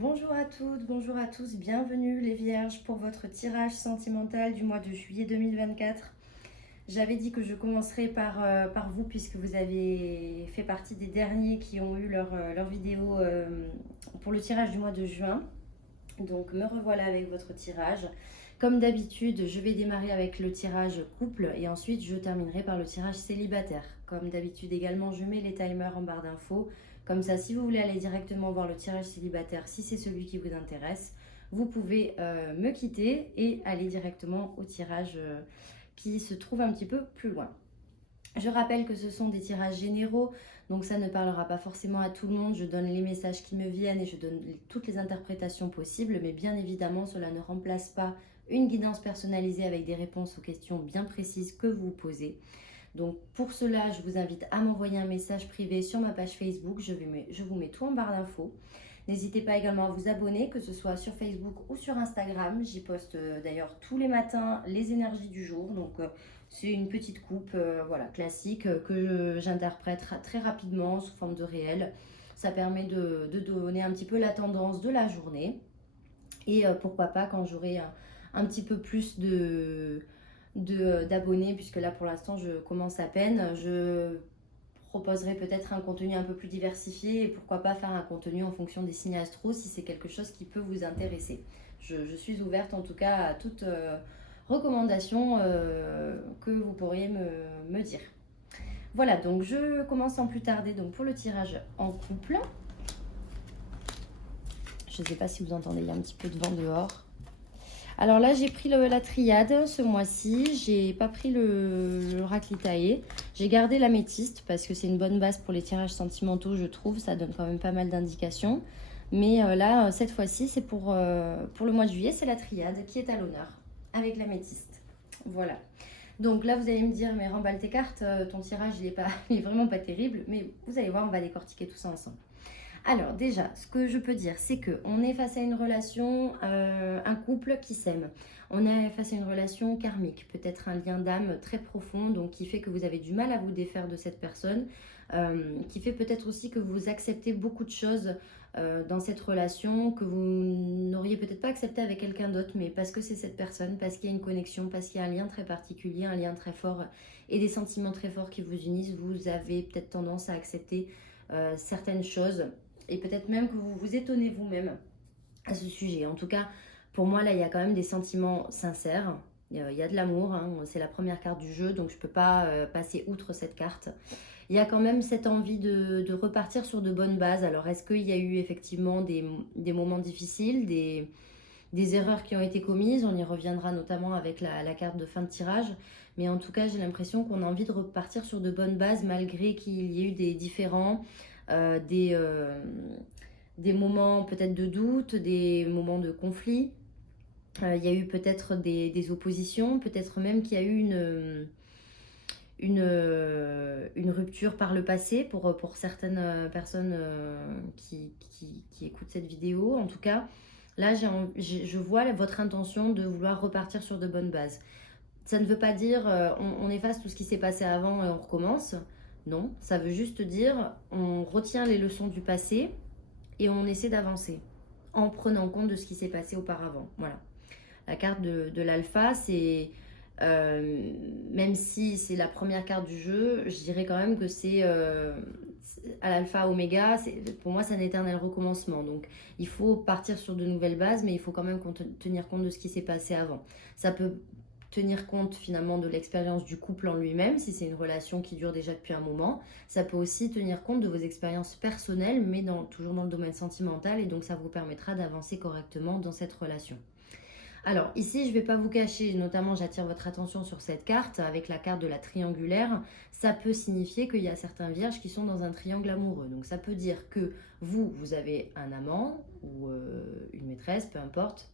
Bonjour à toutes, bonjour à tous, bienvenue les vierges pour votre tirage sentimental du mois de juillet 2024. J'avais dit que je commencerai par vous puisque vous avez fait partie des derniers qui ont eu leur vidéo pour le tirage du mois de juin. Donc me revoilà avec votre tirage. Comme d'habitude, je vais démarrer avec le tirage couple et ensuite je terminerai par le tirage célibataire. Comme d'habitude également, je mets les timers en barre d'infos. Comme ça, si vous voulez aller directement voir le tirage célibataire, si c'est celui qui vous intéresse, vous pouvez me quitter et aller directement au tirage qui se trouve un petit peu plus loin. Je rappelle que ce sont des tirages généraux, donc ça ne parlera pas forcément à tout le monde. Je donne les messages qui me viennent et je donne toutes les interprétations possibles, mais bien évidemment, cela ne remplace pas une guidance personnalisée avec des réponses aux questions bien précises que vous posez. Donc pour cela, je vous invite à m'envoyer un message privé sur ma page Facebook. Je vous mets tout en barre d'infos. N'hésitez pas également à vous abonner, que ce soit sur Facebook ou sur Instagram. J'y poste d'ailleurs tous les matins les énergies du jour. Donc c'est une petite coupe voilà, classique que j'interprète très rapidement sous forme de réel. Ça permet de donner un petit peu la tendance de la journée. Et pourquoi pas quand j'aurai un petit peu plus d'abonnés, puisque là pour l'instant je commence à peine, je proposerai peut-être un contenu un peu plus diversifié et pourquoi pas faire un contenu en fonction des signes astro si c'est quelque chose qui peut vous intéresser. Je suis ouverte en tout cas à toute recommandation que vous pourriez me dire. Voilà, donc je commence sans plus tarder donc pour le tirage en couple. Je ne sais pas si vous entendez, il y a un petit peu de vent dehors. Alors là, j'ai pris la triade ce mois-ci. J'ai pas pris le raclitae. J'ai gardé l'améthyste parce que c'est une bonne base pour les tirages sentimentaux, je trouve. Ça donne quand même pas mal d'indications. Mais là, cette fois-ci, c'est pour le mois de juillet, c'est la triade qui est à l'honneur avec l'améthyste. Voilà. Donc là, vous allez me dire, mais remballe tes cartes, ton tirage, il est vraiment pas terrible. Mais vous allez voir, on va décortiquer tout ça ensemble. Alors déjà, ce que je peux dire, c'est qu'on est face à une relation, un couple qui s'aime. On est face à une relation karmique, peut-être un lien d'âme très profond, donc qui fait que vous avez du mal à vous défaire de cette personne, qui fait peut-être aussi que vous acceptez beaucoup de choses dans cette relation que vous n'auriez peut-être pas accepté avec quelqu'un d'autre, mais parce que c'est cette personne, parce qu'il y a une connexion, parce qu'il y a un lien très particulier, un lien très fort et des sentiments très forts qui vous unissent, vous avez peut-être tendance à accepter certaines choses et peut-être même que vous vous étonnez vous-même à ce sujet. En tout cas, pour moi, là, il y a quand même des sentiments sincères. Il y a de l'amour, hein. C'est la première carte du jeu, donc je ne peux pas passer outre cette carte. Il y a quand même cette envie de repartir sur de bonnes bases. Alors, est-ce qu'il y a eu effectivement des moments difficiles, des erreurs qui ont été commises? On y reviendra notamment avec la carte de fin de tirage. Mais en tout cas, j'ai l'impression qu'on a envie de repartir sur de bonnes bases malgré qu'il y ait eu des différends, euh, des, euh, des moments peut-être de doute, des moments de conflit. Il y a eu peut-être des oppositions, peut-être même qu'il y a eu une rupture par le passé pour certaines personnes qui écoutent cette vidéo. En tout cas, là, je vois votre intention de vouloir repartir sur de bonnes bases. Ça ne veut pas dire on efface tout ce qui s'est passé avant et on recommence. Non, ça veut juste dire on retient les leçons du passé et on essaie d'avancer en prenant compte de ce qui s'est passé auparavant. Voilà. La carte de l'alpha, c'est même si c'est la première carte du jeu, je dirais quand même que c'est à l'alpha oméga, pour moi c'est un éternel recommencement. Donc il faut partir sur de nouvelles bases, mais il faut quand même tenir compte de ce qui s'est passé avant. Ça peut tenir compte finalement de l'expérience du couple en lui-même, si c'est une relation qui dure déjà depuis un moment. Ça peut aussi tenir compte de vos expériences personnelles, mais toujours dans le domaine sentimental, et donc ça vous permettra d'avancer correctement dans cette relation. Alors ici, je ne vais pas vous cacher, notamment j'attire votre attention sur cette carte, avec la carte de la triangulaire, ça peut signifier qu'il y a certains vierges qui sont dans un triangle amoureux. Donc ça peut dire que vous avez un amant ou une maîtresse, peu importe.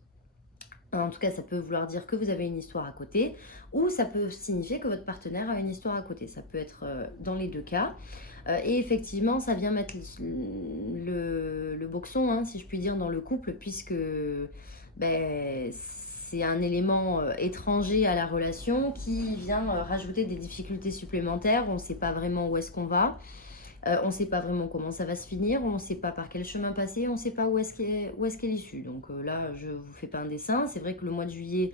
En tout cas, ça peut vouloir dire que vous avez une histoire à côté, ou ça peut signifier que votre partenaire a une histoire à côté. Ça peut être dans les deux cas. Et effectivement, ça vient mettre le boxon, hein, si je puis dire, dans le couple, puisque c'est un élément étranger à la relation qui vient rajouter des difficultés supplémentaires. On ne sait pas vraiment où est-ce qu'on va. On ne sait pas vraiment comment ça va se finir, on ne sait pas par quel chemin passer, on ne sait pas où est-ce qu'est l'issue. Donc là, je ne vous fais pas un dessin. C'est vrai que le mois de juillet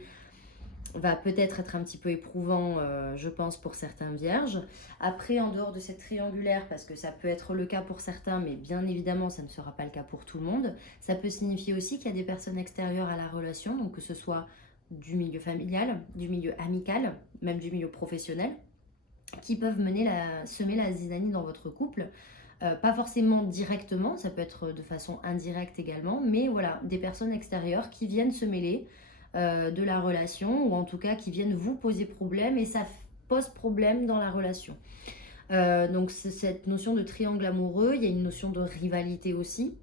va peut-être être un petit peu éprouvant, je pense, pour certains vierges. Après, en dehors de cette triangulaire, parce que ça peut être le cas pour certains, mais bien évidemment, ça ne sera pas le cas pour tout le monde, ça peut signifier aussi qu'il y a des personnes extérieures à la relation, donc que ce soit du milieu familial, du milieu amical, même du milieu professionnel, qui peuvent semer la zizanie dans votre couple. Pas forcément directement, ça peut être de façon indirecte également, mais voilà, des personnes extérieures qui viennent se mêler de la relation, ou en tout cas qui viennent vous poser problème, et ça pose problème dans la relation. Donc c'est cette notion de triangle amoureux, il y a une notion de rivalité aussi.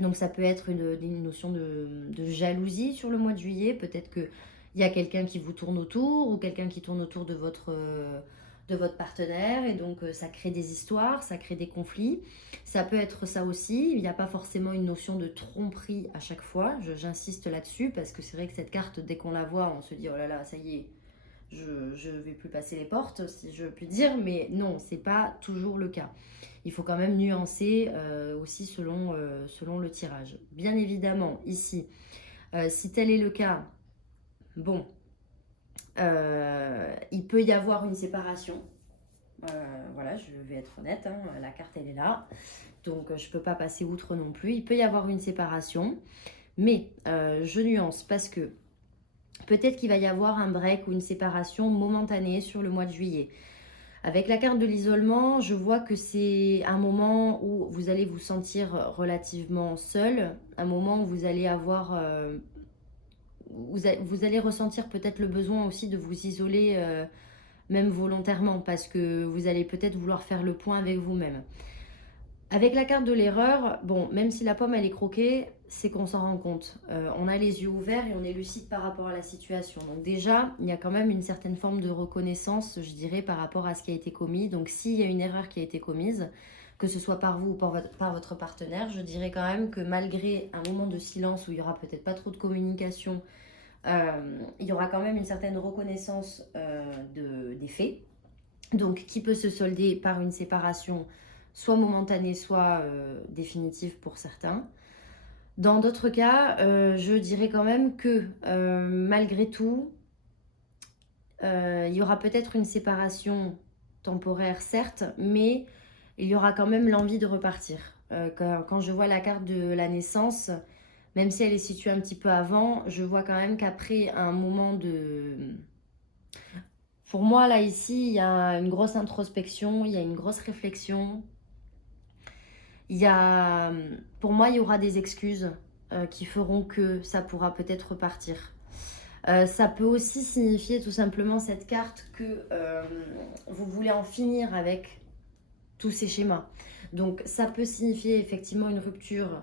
Donc ça peut être une notion de jalousie sur le mois de juillet, peut-être qu'il y a quelqu'un qui vous tourne autour, ou quelqu'un qui tourne autour de votre partenaire, et donc ça crée des histoires, ça crée des conflits. Ça peut être ça aussi, il n'y a pas forcément une notion de tromperie à chaque fois, j'insiste là-dessus, parce que c'est vrai que cette carte, dès qu'on la voit, on se dit oh là là, ça y est, je vais plus passer les portes, si je puis dire, mais non, c'est pas toujours le cas. Il faut quand même nuancer aussi selon le tirage. Bien évidemment, ici, si tel est le cas, bon, il peut y avoir une séparation. Voilà, je vais être honnête, hein, la carte elle est là, donc je peux pas passer outre non plus. Il peut y avoir une séparation, mais je nuance parce que peut-être qu'il va y avoir un break ou une séparation momentanée sur le mois de juillet. Avec la carte de l'isolement, je vois que c'est un moment où vous allez vous sentir relativement seul, un moment où vous allez avoir vous allez ressentir peut-être le besoin aussi de vous isoler, même volontairement, parce que vous allez peut-être vouloir faire le point avec vous-même. Avec la carte de l'erreur, bon, même si la pomme elle est croquée, c'est qu'on s'en rend compte. On a les yeux ouverts et on est lucide par rapport à la situation. Donc déjà, il y a quand même une certaine forme de reconnaissance, je dirais, par rapport à ce qui a été commis. Donc s'il y a une erreur qui a été commise, que ce soit par vous ou par votre partenaire, je dirais quand même que malgré un moment de silence où il n'y aura peut-être pas trop de communication, il y aura quand même une certaine reconnaissance des faits. Donc qui peut se solder par une séparation soit momentanée, soit définitive pour certains. Dans d'autres cas, je dirais quand même que malgré tout, il y aura peut-être une séparation temporaire, certes, mais il y aura quand même l'envie de repartir. Quand je vois la carte de la naissance, même si elle est située un petit peu avant, je vois quand même qu'après un moment de... Pour moi, là, ici, il y a une grosse introspection, il y a une grosse réflexion. Pour moi, il y aura des excuses qui feront que ça pourra peut-être repartir. Ça peut aussi signifier tout simplement cette carte que vous voulez en finir avec tous ces schémas. Donc ça peut signifier effectivement une rupture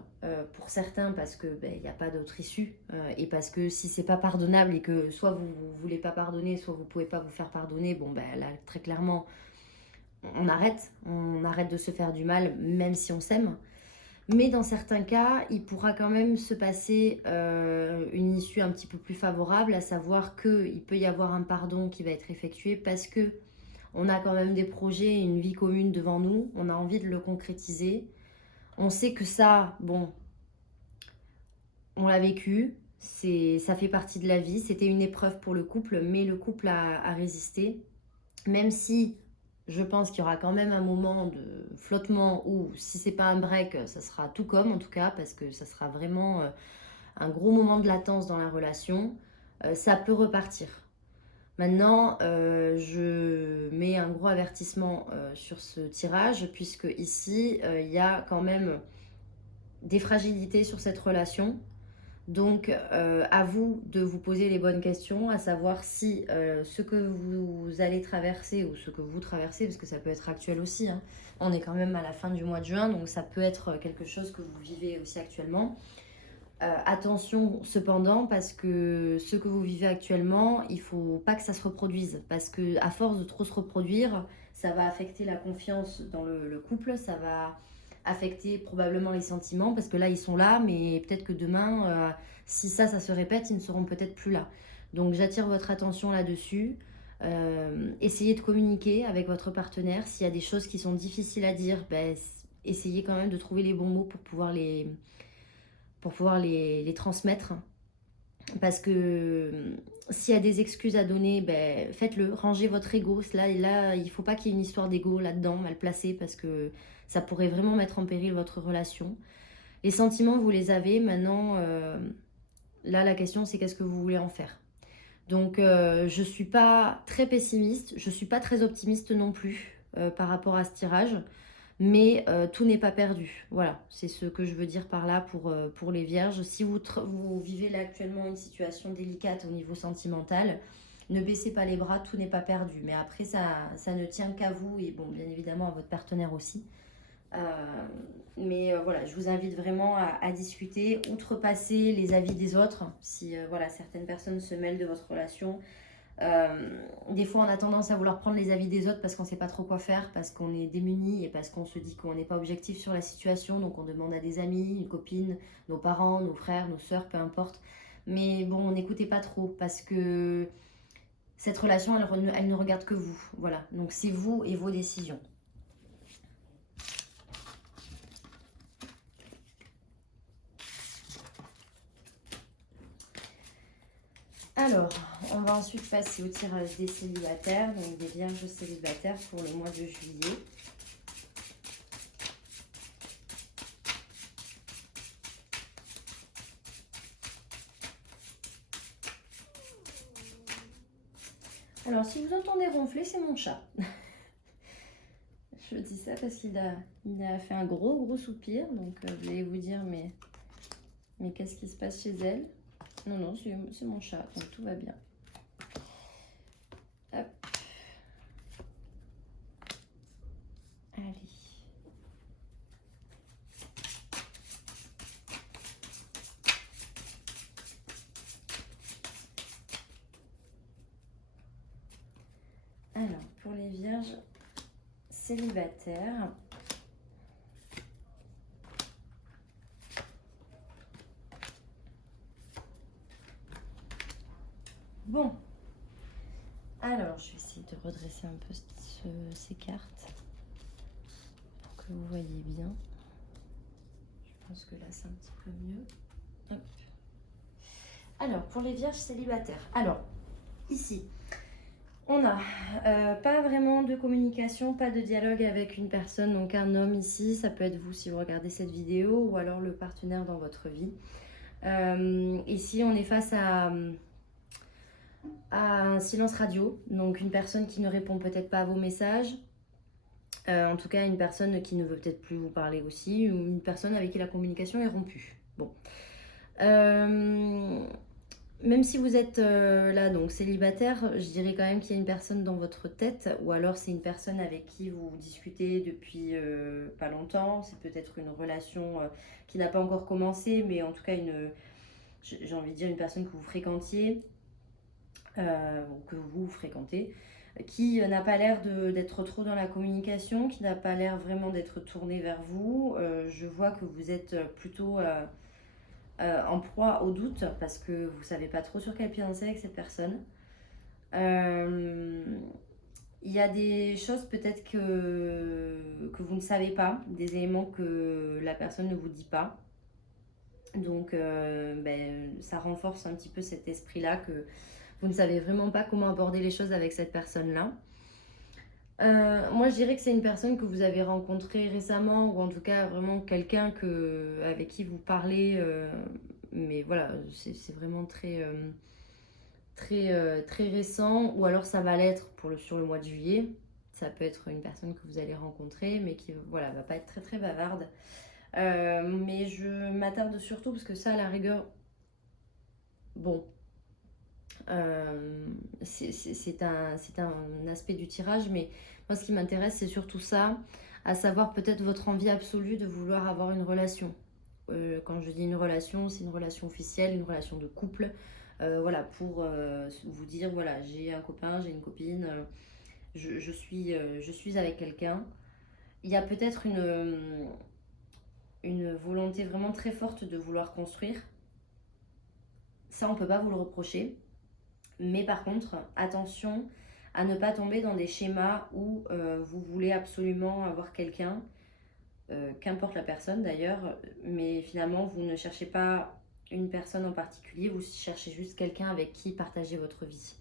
pour certains parce que il n'y a pas d'autre issue et parce que si c'est pas pardonnable et que soit vous voulez pas pardonner, soit vous pouvez pas vous faire pardonner, bon là très clairement on arrête de se faire du mal même si on s'aime. Mais dans certains cas, il pourra quand même se passer une issue un petit peu plus favorable, à savoir qu'il peut y avoir un pardon qui va être effectué parce que on a quand même des projets, une vie commune devant nous, on a envie de le concrétiser. On sait que ça, bon, on l'a vécu, ça fait partie de la vie, c'était une épreuve pour le couple, mais le couple a résisté. Même si je pense qu'il y aura quand même un moment de flottement où, si c'est pas un break, ça sera tout comme en tout cas, parce que ça sera vraiment un gros moment de latence dans la relation, ça peut repartir. Maintenant, je mets un gros avertissement sur ce tirage, puisque ici, il y a quand même des fragilités sur cette relation. Donc, à vous de vous poser les bonnes questions, à savoir si ce que vous allez traverser ou ce que vous traversez, parce que ça peut être actuel aussi, hein. On est quand même à la fin du mois de juin, donc ça peut être quelque chose que vous vivez aussi actuellement. Attention cependant, parce que ce que vous vivez actuellement, il ne faut pas que ça se reproduise, parce que à force de trop se reproduire, ça va affecter la confiance dans le couple, ça va affecter probablement les sentiments, parce que là ils sont là, mais peut-être que demain, si ça se répète, ils ne seront peut-être plus là. Donc j'attire votre attention là-dessus. Essayez de communiquer avec votre partenaire. S'il y a des choses qui sont difficiles à dire, ben, essayez quand même de trouver les bons mots pour pouvoir les transmettre. Parce que s'il y a des excuses à donner, ben, faites-le, rangez votre ego. Là, il ne faut pas qu'il y ait une histoire d'ego là-dedans, mal placée, parce que ça pourrait vraiment mettre en péril votre relation. Les sentiments, vous les avez. Maintenant, là, la question, c'est qu'est-ce que vous voulez en faire. Donc, je ne suis pas très pessimiste, je ne suis pas très optimiste non plus par rapport à ce tirage. Mais tout n'est pas perdu. Voilà, c'est ce que je veux dire par là pour les vierges. Si vous vivez là actuellement une situation délicate au niveau sentimental, ne baissez pas les bras, tout n'est pas perdu. Mais après, ça ne tient qu'à vous et bon, bien évidemment à votre partenaire aussi. Mais voilà, je vous invite vraiment à discuter, outrepasser les avis des autres. Si voilà, certaines personnes se mêlent de votre relation, des fois, on a tendance à vouloir prendre les avis des autres parce qu'on ne sait pas trop quoi faire, parce qu'on est démuni et parce qu'on se dit qu'on n'est pas objectif sur la situation. Donc, on demande à des amis, une copine, nos parents, nos frères, nos sœurs, peu importe. Mais bon, n'écoutez pas trop parce que cette relation, elle ne regarde que vous. Voilà, donc c'est vous et vos décisions. Alors, on va ensuite passer au tirage des célibataires, donc des vierges célibataires pour le mois de juillet. Alors, si vous entendez ronfler, c'est mon chat. Je dis ça parce qu'il a fait un gros soupir, donc vous allez vous dire, mais qu'est-ce qui se passe chez elle? Non, non, c'est mon chat, donc tout va bien. Hop. Allez. Alors, pour les vierges célibataires, bon, alors je vais essayer de redresser un peu ces cartes pour que vous voyez bien. Je pense que là c'est un petit peu mieux. Hop. Alors, pour les vierges célibataires, alors ici, on a pas vraiment de communication, pas de dialogue avec une personne, donc un homme ici, ça peut être vous si vous regardez cette vidéo, ou alors le partenaire dans votre vie. Ici, on est face à un silence radio, donc une personne qui ne répond peut-être pas à vos messages, en tout cas une personne qui ne veut peut-être plus vous parler aussi, ou une personne avec qui la communication est rompue. Bon. Même si vous êtes là, donc célibataire, je dirais quand même qu'il y a une personne dans votre tête, ou alors c'est une personne avec qui vous discutez depuis pas longtemps. C'est peut-être une relation qui n'a pas encore commencé, mais en tout cas, j'ai envie de dire une personne que vous fréquentiez, ou que vous fréquentez, qui n'a pas l'air d'être trop dans la communication, qui n'a pas l'air vraiment d'être tournée vers vous. Je vois que vous êtes plutôt en proie au doute parce que vous savez pas trop sur quel pied danser avec cette personne. Il y a des choses peut-être que vous ne savez pas, des éléments que la personne ne vous dit pas. Donc ça renforce un petit peu cet esprit-là que vous ne savez vraiment pas comment aborder les choses avec cette personne-là. Moi, je dirais que c'est une personne que vous avez rencontrée récemment, ou en tout cas vraiment quelqu'un avec qui vous parlez. Mais voilà, c'est vraiment très récent. Ou alors ça va l'être sur le mois de juillet. Ça peut être une personne que vous allez rencontrer, mais qui voilà, va pas être très bavarde. Mais je m'attarde surtout parce que ça, à la rigueur, bon, c'est un aspect du tirage, mais moi ce qui m'intéresse c'est surtout ça, à savoir peut-être votre envie absolue de vouloir avoir une relation. Quand je dis une relation, c'est une relation officielle, une relation de couple, voilà, pour vous dire voilà, j'ai un copain, j'ai une copine, je suis avec quelqu'un. Il y a peut-être une volonté vraiment très forte de vouloir construire. Ça, on peut pas vous le reprocher. Mais par contre, attention à ne pas tomber dans des schémas où vous voulez absolument avoir quelqu'un, qu'importe la personne d'ailleurs, mais finalement vous ne cherchez pas une personne en particulier, vous cherchez juste quelqu'un avec qui partager votre vie.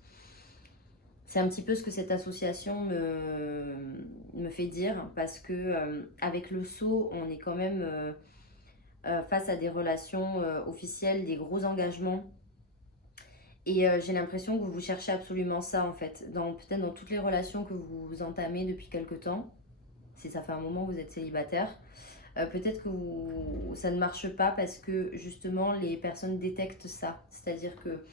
C'est un petit peu ce que cette association me fait dire, parce que avec le sceau, on est quand même face à des relations officielles, des gros engagements. Et j'ai l'impression que vous cherchez absolument ça en fait, peut-être dans toutes les relations que vous entamez depuis quelque temps, si ça fait un moment que vous êtes célibataire. Peut-être que ça ne marche pas parce que justement les personnes détectent ça. C'est-à-dire que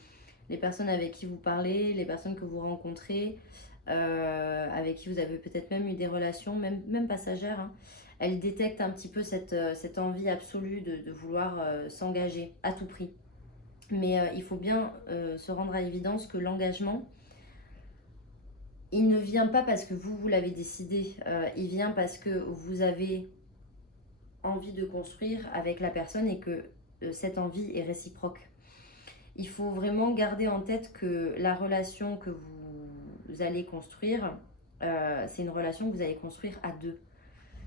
les personnes avec qui vous parlez, les personnes que vous rencontrez, avec qui vous avez peut-être même eu des relations, même passagères, hein, elles détectent un petit peu cette envie absolue de vouloir s'engager à tout prix. Mais il faut bien se rendre à l'évidence que l'engagement, il ne vient pas parce que vous l'avez décidé, il vient parce que vous avez envie de construire avec la personne et que cette envie est réciproque. Il faut vraiment garder en tête que la relation que vous allez construire, c'est une relation que vous allez construire à deux.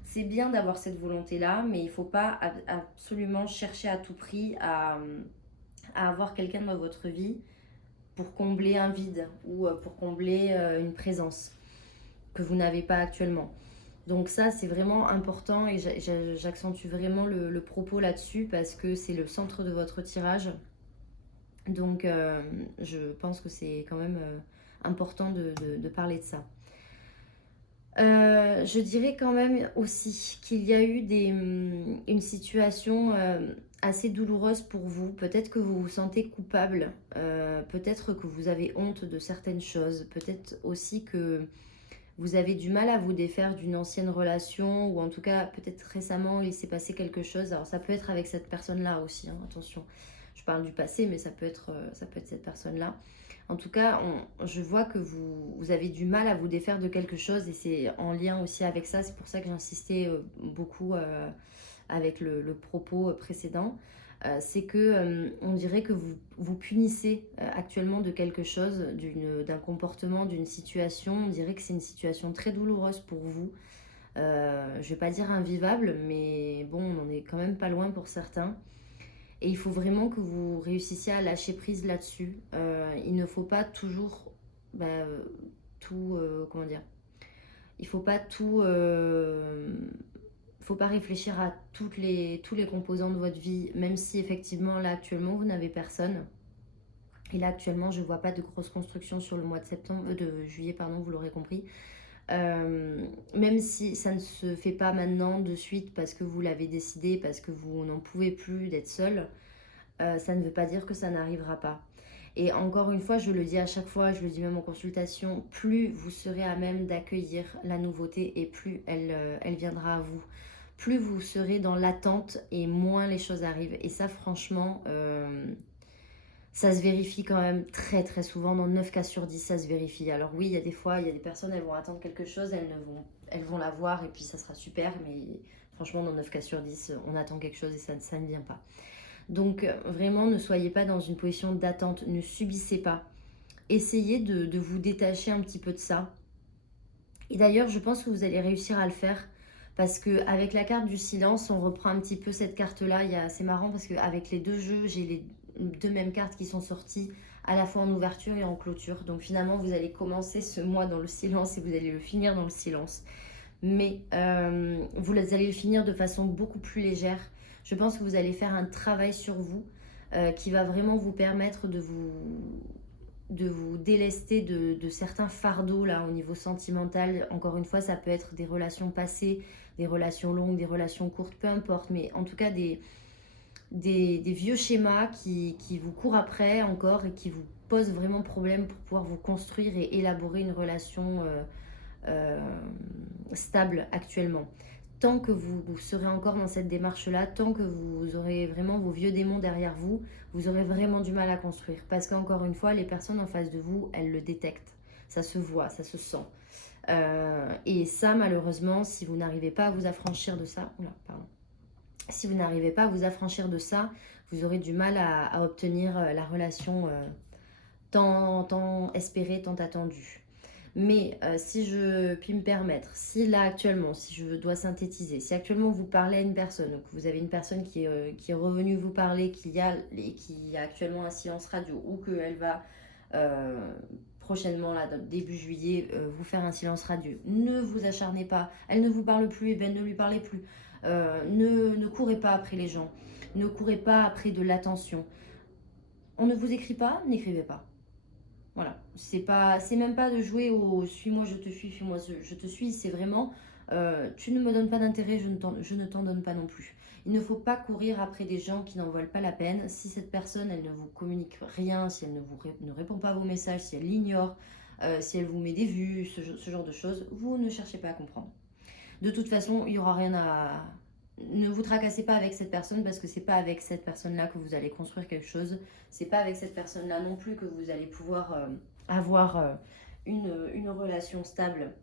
C'est bien d'avoir cette volonté-là, mais il ne faut pas absolument chercher à tout prix à avoir quelqu'un dans votre vie pour combler un vide ou pour combler une présence que vous n'avez pas actuellement. Donc ça, c'est vraiment important et j'accentue vraiment le propos là-dessus parce que c'est le centre de votre tirage. Donc je pense que c'est quand même important de parler de ça. Je dirais quand même aussi qu'il y a eu une situation assez douloureuse pour vous. Peut-être que vous vous sentez coupable, peut-être que vous avez honte de certaines choses, peut-être aussi que vous avez du mal à vous défaire d'une ancienne relation, ou en tout cas peut-être récemment il s'est passé quelque chose. Alors ça peut être avec cette personne-là aussi, hein, attention. Je parle du passé, mais ça peut être cette personne-là. En tout cas, je vois que vous avez du mal à vous défaire de quelque chose et c'est en lien aussi avec ça. C'est pour ça que j'insistais beaucoup avec le propos précédent. C'est que on dirait que vous punissez actuellement de quelque chose, d'un comportement, d'une situation. On dirait que c'est une situation très douloureuse pour vous. Je vais pas dire invivable, mais bon, on en est quand même pas loin pour certains. Et il faut vraiment que vous réussissiez à lâcher prise là-dessus. Il ne faut pas toujours tout, comment dire, il faut pas tout, faut pas réfléchir à tous les composants de votre vie, même si effectivement là actuellement vous n'avez personne. Et là actuellement je vois pas de grosse construction sur le mois de juillet, pardon, vous l'aurez compris. Même si ça ne se fait pas maintenant de suite parce que vous l'avez décidé, parce que vous n'en pouvez plus d'être seul, ça ne veut pas dire que ça n'arrivera pas. Et encore une fois, je le dis à chaque fois, je le dis même en consultation, plus vous serez à même d'accueillir la nouveauté et plus elle viendra à vous. Plus vous serez dans l'attente et moins les choses arrivent. Et ça, franchement, ça se vérifie quand même très très souvent. Dans 9 cas sur 10, ça se vérifie. Alors oui, il y a des fois, il y a des personnes, elles vont attendre quelque chose, elles vont l'avoir et puis ça sera super. Mais franchement, dans 9 cas sur 10, on attend quelque chose et ça ne vient pas. Donc vraiment, ne soyez pas dans une position d'attente, ne subissez pas. Essayez de vous détacher un petit peu de ça. Et d'ailleurs, je pense que vous allez réussir à le faire parce qu'avec la carte du silence, on reprend un petit peu cette carte-là. C'est marrant parce qu'avec les deux jeux, j'ai les deux mêmes cartes qui sont sorties à la fois en ouverture et en clôture. Donc finalement, vous allez commencer ce mois dans le silence et vous allez le finir dans le silence. Mais vous allez le finir de façon beaucoup plus légère. Je pense que vous allez faire un travail sur vous qui va vraiment vous permettre de vous délester de certains fardeaux là au niveau sentimental. Encore une fois, ça peut être des relations passées, des relations longues, des relations courtes, peu importe. Mais en tout cas, des vieux schémas qui vous courent après encore et qui vous posent vraiment problème pour pouvoir vous construire et élaborer une relation stable actuellement. Tant que vous serez encore dans cette démarche-là, tant que vous aurez vraiment vos vieux démons derrière vous, vous aurez vraiment du mal à construire. Parce qu'encore une fois, les personnes en face de vous, elles le détectent. Ça se voit, ça se sent. Et ça, malheureusement, si vous n'arrivez pas à vous affranchir de ça... Si vous n'arrivez pas à vous affranchir de ça, vous aurez du mal à obtenir la relation tant espérée, tant attendue. Mais si je puis me permettre, si là actuellement, si je dois synthétiser, si actuellement vous parlez à une personne, ou que vous avez une personne qui est revenue vous parler, qui a actuellement un silence radio, ou qu'elle va euh, prochainement, là, début juillet, vous faire un silence radio, ne vous acharnez pas, elle ne vous parle plus, et bien ne lui parlez plus. Ne courez pas après les gens, ne courez pas après de l'attention. On ne vous écrit pas, n'écrivez pas. Voilà, c'est même pas de jouer au suis-moi, je te suis, suis-moi, je te suis. C'est vraiment tu ne me donnes pas d'intérêt, je ne t'en donne pas non plus. Il ne faut pas courir après des gens qui n'en valent pas la peine. Si cette personne, elle ne vous communique rien, si elle ne répond pas à vos messages, si elle l'ignore, si elle vous met des vues, ce genre de choses, vous ne cherchez pas à comprendre. De toute façon, il y aura rien à. Ne vous tracassez pas avec cette personne parce que c'est pas avec cette personne-là que vous allez construire quelque chose. C'est pas avec cette personne-là non plus que vous allez pouvoir avoir une relation stable,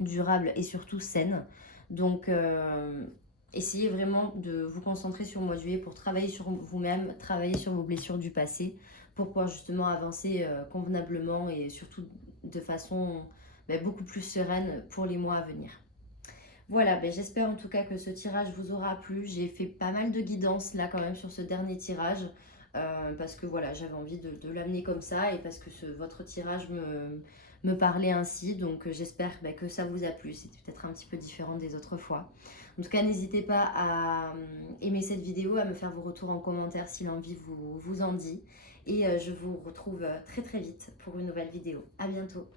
durable et surtout saine. Donc, essayez vraiment de vous concentrer sur le mois de juillet pour travailler sur vous-même, travailler sur vos blessures du passé, pour pouvoir justement avancer convenablement et surtout de façon beaucoup plus sereine pour les mois à venir. Voilà, j'espère en tout cas que ce tirage vous aura plu. J'ai fait pas mal de guidance là quand même sur ce dernier tirage. Parce que voilà, j'avais envie de l'amener comme ça et parce que votre tirage me parlait ainsi. Donc j'espère que ça vous a plu. C'était peut-être un petit peu différent des autres fois. En tout cas, n'hésitez pas à aimer cette vidéo, à me faire vos retours en commentaire si l'envie vous en dit. Et je vous retrouve très très vite pour une nouvelle vidéo. À bientôt.